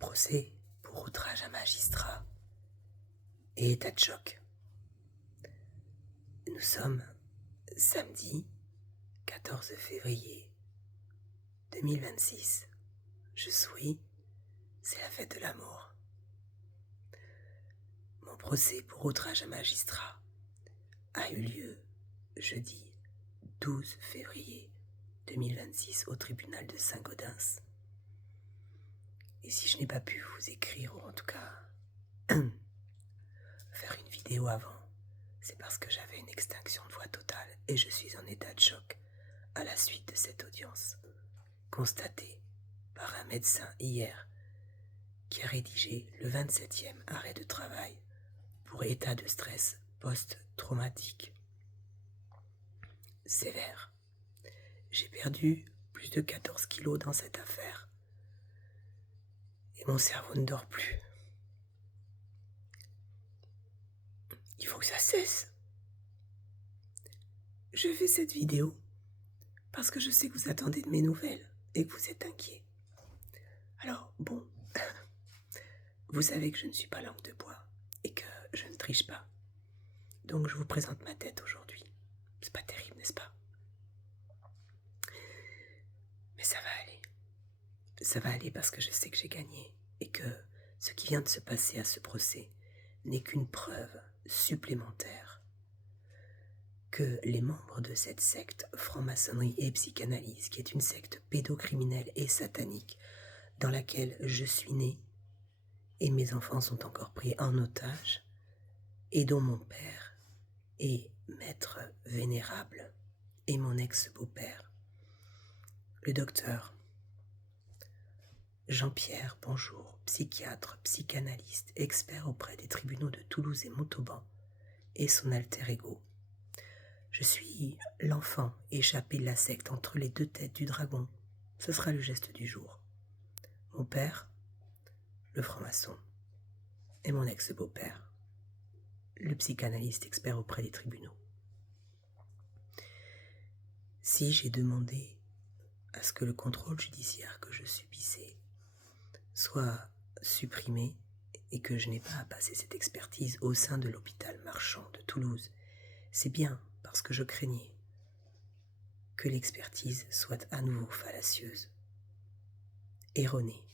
Procès pour outrage à magistrat et état de choc. Nous sommes samedi 14 février 2026. Je souris, c'est la fête de l'amour. Mon procès pour outrage à magistrat a eu lieu jeudi 12 février 2026 au tribunal de Saint-Gaudens. Et si je n'ai pas pu vous écrire, ou en tout cas faire une vidéo avant, c'est parce que j'avais une extinction de voix totale et je suis en état de choc à la suite de cette audience, constatée par un médecin hier qui a rédigé le 27e arrêt de travail pour état de stress post-traumatique sévère. J'ai perdu plus de 14 kilos dans cette affaire et mon cerveau ne dort plus. Il faut que ça cesse. Je fais cette vidéo parce que je sais que vous attendez de mes nouvelles et que vous êtes inquiets. Alors, bon, vous savez que je ne suis pas langue de bois et que je ne triche pas. Donc je vous présente ma tête aujourd'hui. C'est pas terrible, n'est-ce pas? Mais ça va aller. Ça va aller parce que je sais que j'ai gagné et que ce qui vient de se passer à ce procès n'est qu'une preuve supplémentaire que les membres de cette secte franc-maçonnerie et psychanalyse, qui est une secte pédocriminelle et satanique dans laquelle je suis né et mes enfants sont encore pris en otage et dont mon père est maître vénérable et mon ex-beau-père, le docteur Jean-Pierre Bonjour, psychiatre, psychanalyste, expert auprès des tribunaux de Toulouse et Montauban, et son alter ego. Je suis l'enfant échappé de la secte entre les deux têtes du dragon. Ce sera le geste du jour. Mon père, le franc-maçon, et mon ex-beau-père, le psychanalyste expert auprès des tribunaux. Si j'ai demandé à ce que le contrôle judiciaire que je subissais soit supprimé et que je n'ai pas à passer cette expertise au sein de l'hôpital Marchand de Toulouse, c'est bien parce que je craignais que l'expertise soit à nouveau fallacieuse, erronée,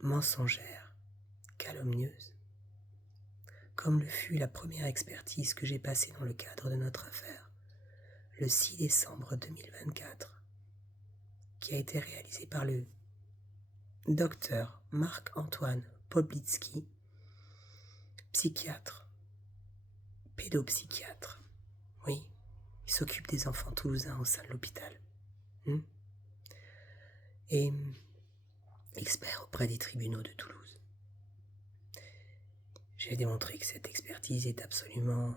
mensongère, calomnieuse, comme le fut la première expertise que j'ai passée dans le cadre de notre affaire, le 6 décembre 2024, qui a été réalisée par le docteur Marc-Antoine Poblitsky, psychiatre, pédopsychiatre. Oui, il s'occupe des enfants toulousains au sein de l'hôpital. Et expert auprès des tribunaux de Toulouse. J'ai démontré que cette expertise est absolument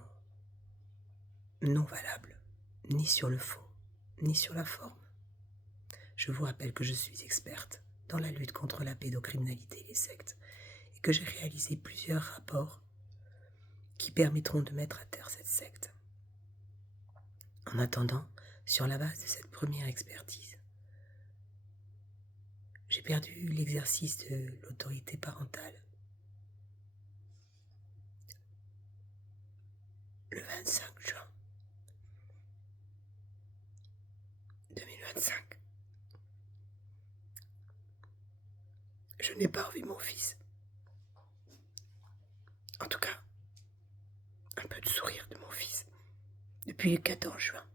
non valable, ni sur le fond, ni sur la forme. Je vous rappelle que je suis experte dans la lutte contre la pédocriminalité et les sectes, et que j'ai réalisé plusieurs rapports qui permettront de mettre à terre cette secte. En attendant, sur la base de cette première expertise, j'ai perdu l'exercice de l'autorité parentale le 25 juin 2025. Je n'ai pas revu mon fils. En tout cas, un peu de sourire de mon fils depuis le 14 juin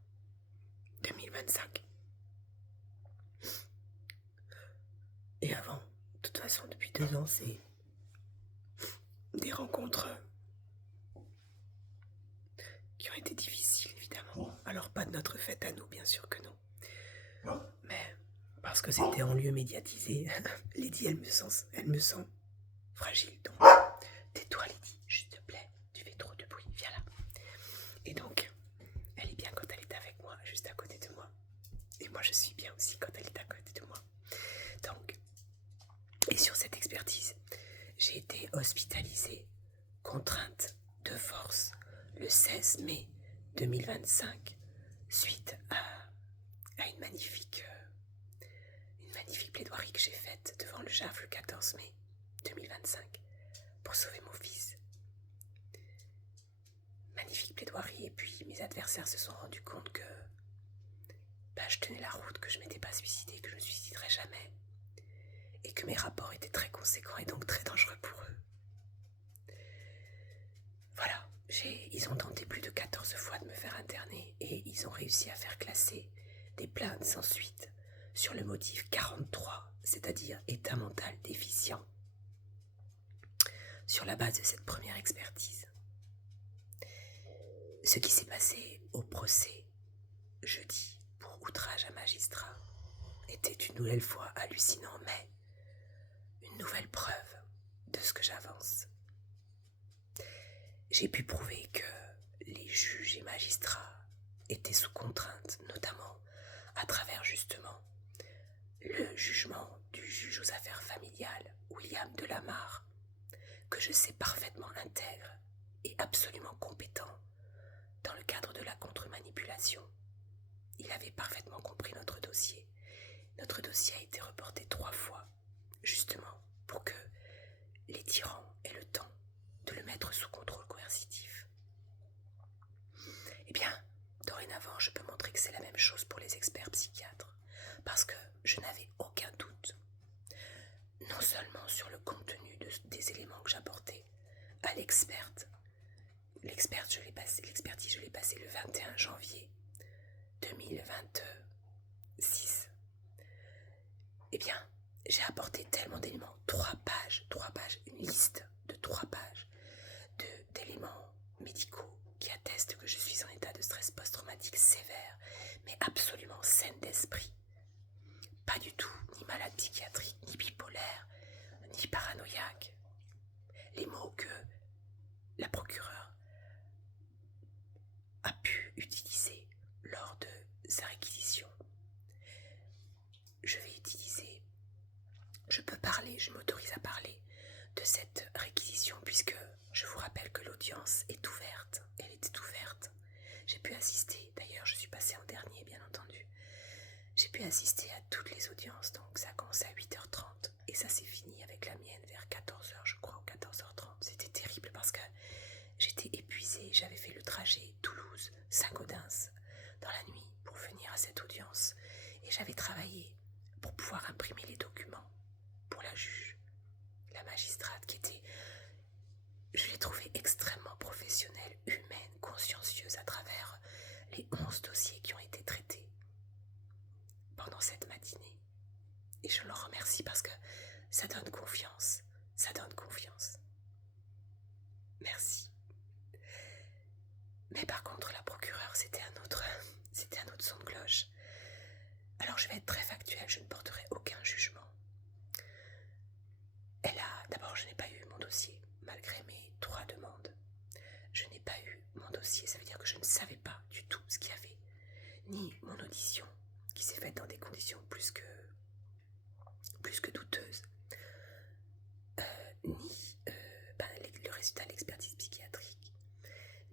2025. Et avant, de toute façon, depuis 2 ans, c'est des rencontres qui ont été difficiles, évidemment. Alors, pas de notre fête à nous, bien sûr que non. Mais parce que c'était en lieu médiatisé, Lydie, elle me sent fragile. Donc, tais-toi, Lydie, s'il te plaît. Tu fais trop de bruit, viens là. Et donc, elle est bien quand elle est avec moi, juste à côté de moi. Et moi, je suis bien aussi quand elle est à côté de moi. Donc, et sur cette expertise, j'ai été hospitalisée, contrainte de force, le 16 mai 2025, suite à une magnifique plaidoirie que j'ai faite devant le JAF le 14 mai. 2025 pour sauver mon fils. Magnifique plaidoirie, et puis mes adversaires se sont rendus compte que je tenais la route, que je ne m'étais pas suicidée, que je ne me suiciderais jamais, et que mes rapports étaient très conséquents et donc très dangereux pour eux. Voilà, ils ont tenté plus de 14 fois de me faire interner et ils ont réussi à faire classer des plaintes sans suite sur le motif 43, c'est-à-dire état mental déficient, sur la base de cette première expertise. Ce qui s'est passé au procès jeudi pour outrage à magistrat était une nouvelle fois hallucinant, mais une nouvelle preuve de ce que j'avance. J'ai pu prouver que les juges et magistrats étaient sous contrainte, notamment à travers justement le jugement du juge aux affaires familiales, William Delamarre, que je sais parfaitement intègre et absolument compétent dans le cadre de la contre-manipulation. Il avait parfaitement compris notre dossier. Notre dossier a été reporté 3 fois, justement pour que les tyrans aient le temps de le mettre sous contrôle coercitif. Eh bien, dorénavant, je peux montrer que c'est la même chose pour les experts psychiatres, parce que je n'avais aucun doute, non seulement sur le contenu des éléments que j'apportais à l'expertise, je l'ai passée le 21 janvier 2026. Eh bien, j'ai apporté tellement d'éléments, 3 pages, une liste de 3 pages d'éléments médicaux qui attestent que je suis en état de stress post-traumatique sévère, mais absolument saine d'esprit. Pas du tout, ni malade psychiatrique, ni bipolaire, ni paranoïaque. Les mots que la procureure a pu utiliser lors de sa réquisition. Je m'autorise à parler de cette réquisition puisque je vous rappelle que l'audience est ouverte. Elle était ouverte. J'ai pu assister, d'ailleurs je suis passée en dernier bien entendu. J'ai pu assister à toutes les audiences, donc ça a commencé à 8h30 et ça s'est fini avec la mienne vers 14h je crois, ou 14h30. C'était terrible parce que j'étais épuisée, j'avais fait le trajet Toulouse-Saint-Gaudens dans la nuit pour venir à cette audience et j'avais travaillé pour pouvoir imprimer les documents pour la juge, la magistrate qui était, je l'ai trouvée extrêmement professionnelle, humaine, consciencieuse à travers les 11 dossiers qui ont été traités pendant cette matinée. Et je leur remercie parce que ça donne confiance, Merci. Mais par contre, la procureure, c'était un autre son de cloche. Alors je vais être très factuelle, je ne porterai aucun jugement. D'abord, je n'ai pas eu mon dossier, malgré mes 3 demandes. Je n'ai pas eu mon dossier, ça veut dire que je ne savais pas du tout ce qu'il y avait. Ni mon audition, qui s'est faite dans des conditions plus que douteuses. Ni le résultat de l'expertise psychiatrique,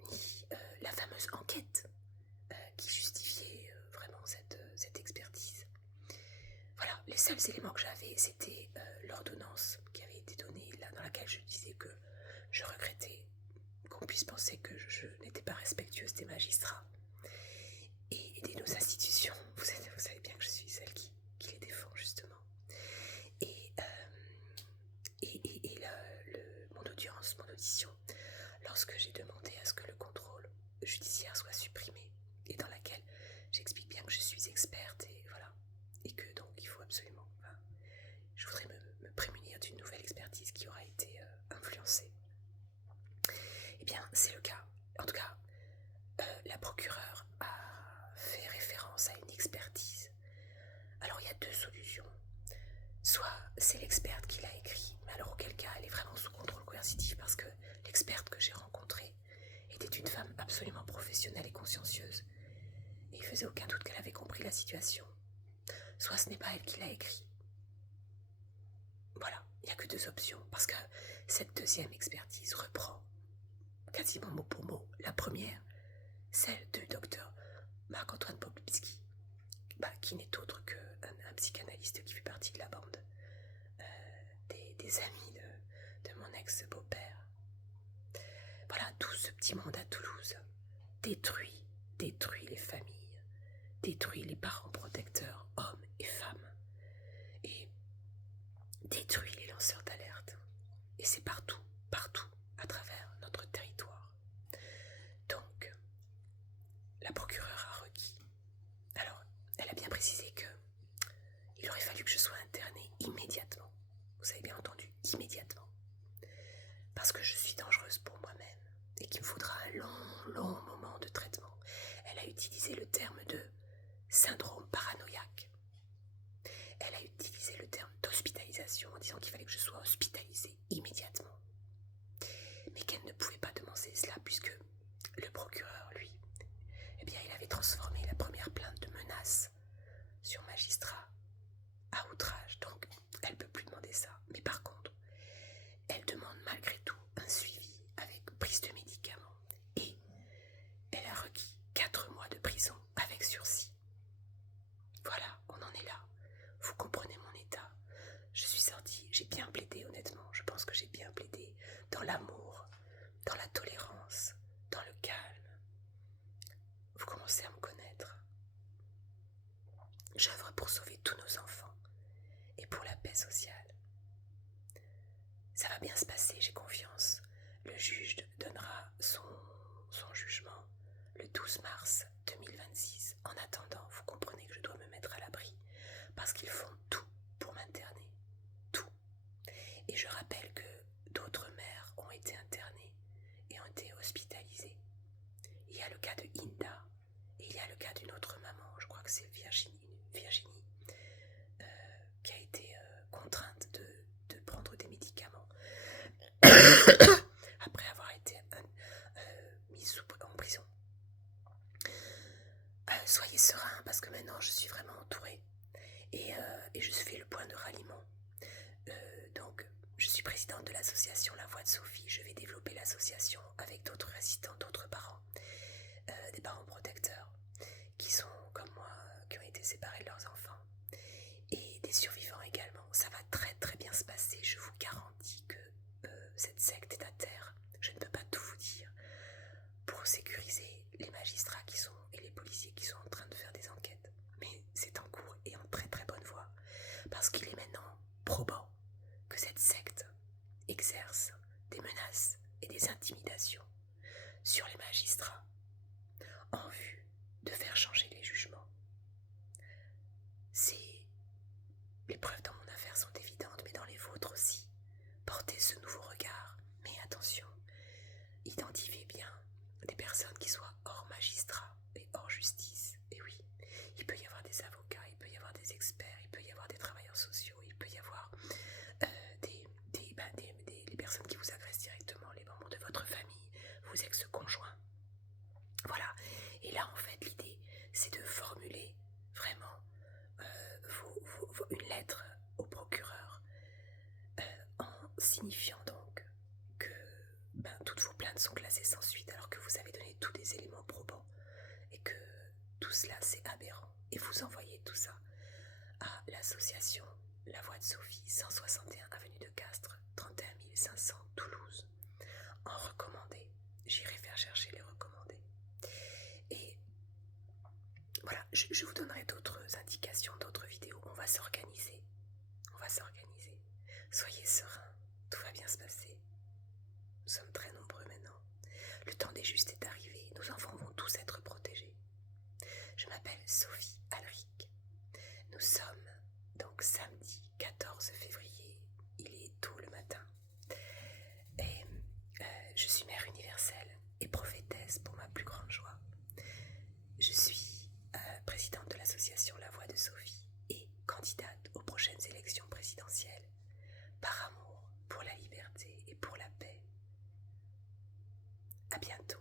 ni la fameuse enquête qui justifiait vraiment cette expertise. Voilà, les seuls éléments que j'avais, c'était l'ordonnance qui avait été donnée, là, dans laquelle je disais que je regrettais qu'on puisse penser que je n'étais pas respectueuse des magistrats et de nos institutions. Vous savez bien que je suis celle qui les défend, justement. Mon audition, lorsque j'ai demandé à ce que le contrôle judiciaire soit supprimé, et dans laquelle j'explique bien que je suis experte, et voilà, et que donc il faut absolument, je voudrais me prémunir d'une nouvelle expertise qui aura été influencée. Eh bien, c'est le cas. En tout cas, la procureure a fait référence à une expertise. Alors, il y a 2 solutions. Soit c'est l'experte qui l'a écrit, mais alors auquel cas elle est vraiment sous contrôle coercitif parce que l'experte que j'ai rencontrée était une femme absolument professionnelle et consciencieuse. Et il faisait aucun doute qu'elle avait compris la situation. Soit ce n'est pas elle qui l'a écrit. Voilà, il n'y a que 2 options, parce que cette deuxième expertise reprend quasiment mot pour mot la première, celle du docteur Marc-Antoine Poplitsky, qui n'est autre qu'un psychanalyste qui fait partie de la bande des amis ex-beau-père. Voilà, tout ce petit monde à Toulouse détruit les familles, détruit les parents protecteurs, hommes et femmes, et détruit les lanceurs d'alerte. Et c'est partout à travers notre territoire. Donc, la procureure a requis. Alors, elle a bien précisé que il aurait fallu que je sois internée immédiatement. Vous avez bien entendu, immédiatement. Parce que je suis dangereuse pour moi-même et qu'il me faudra un long moment de traitement. Elle a utilisé le terme de syndrome paranoïaque. Elle a utilisé le terme d'hospitalisation en disant qu'il fallait que je sois hospitalisée immédiatement. Mais qu'elle ne pouvait pas demander cela puisque le procureur, lui, eh bien, il avait transformé la première plainte de menace sur magistrat à outrage. Donc, elle ne peut plus demander ça. Mais par contre, elle demande malgré tout un suivi avec prise de médicaments. Et elle a requis 4 mois de prison avec sursis. Voilà, on en est là. Vous comprenez mon état. Je suis sortie, j'ai bien plaidé honnêtement. Je pense que j'ai bien plaidé dans l'amour, dans la tolérance, dans le calme. Vous commencez à me connaître. J'œuvre pour sauver tous nos enfants et pour la paix sociale. Ça va bien se passer, j'ai confiance. Le juge donnera son jugement le 12 mars 2026. En attendant, vous comprenez que je dois me mettre à l'abri parce qu'ils font tout pour m'interner. Tout. Et je rappelle que d'autres mères ont été internées et ont été hospitalisées. Il y a le cas de Inda et il y a le cas d'une autre maman, je crois que c'est Virginie, qui a été contrainte de prendre des médicaments après avoir été mise en prison. Soyez serein parce que maintenant je suis vraiment entourée et je fais le point de ralliement. Donc je suis présidente de l'association La Voix de Sophie. Je vais développer l'association avec d'autres résistants, d'autres parents, des parents protecteurs qui sont comme moi, qui ont été séparés de leurs enfants et des survivants également. Ça va très bien se passer, je vous garantis que cette secte est à terre. Je ne peux pas tout vous dire pour sécuriser les magistrats qui sont et les policiers qui sont en train de faire des enquêtes. Mais c'est en cours et en très bonne voie parce qu'il est maintenant probant que cette secte exerce des menaces et des intimidations sur les magistrats en vue de faire changer les jugements. Les preuves dans mon affaire sont évidentes, mais dans les vôtres aussi. Portez ce nouveau regard, mais attention, identifiez bien des personnes qui soient hors magistrat et hors justice. Et oui, il peut y avoir des avocats, il peut y avoir des experts, il peut y avoir des travailleurs sociaux, il peut y avoir les personnes qui vous agressent directement, les membres de votre famille, vos ex-conjoints. Voilà. Et là, en fait, l'idée, c'est de formuler vraiment une lettre au procureur en signifiant donc que toutes vos plaintes sont classées sans suite alors que vous avez donné tous des éléments probants et que tout cela c'est aberrant. Et vous envoyez tout ça à l'association La Voix de Sophie, 161 avenue de Castres, 31 500 Toulouse, en recommandé. J'irai faire chercher les recommandés. Et voilà, je vous donnerai d'autres indications, d'autres vidéos. On va s'organiser. Soyez sereins, tout va bien se passer. Nous sommes très nombreux maintenant. Le temps des justes est arrivé. Nos enfants vont tous être protégés. Je m'appelle Sophie Alric. Nous sommes donc samedi 14 février. Il est tôt le matin. Et je suis mère universelle et prophétesse pour ma plus grande joie. Je suis présidente de l'association La Voix de Sophie et candidate aux prochaines élections présidentielles par amour pour la liberté et pour la paix. À bientôt.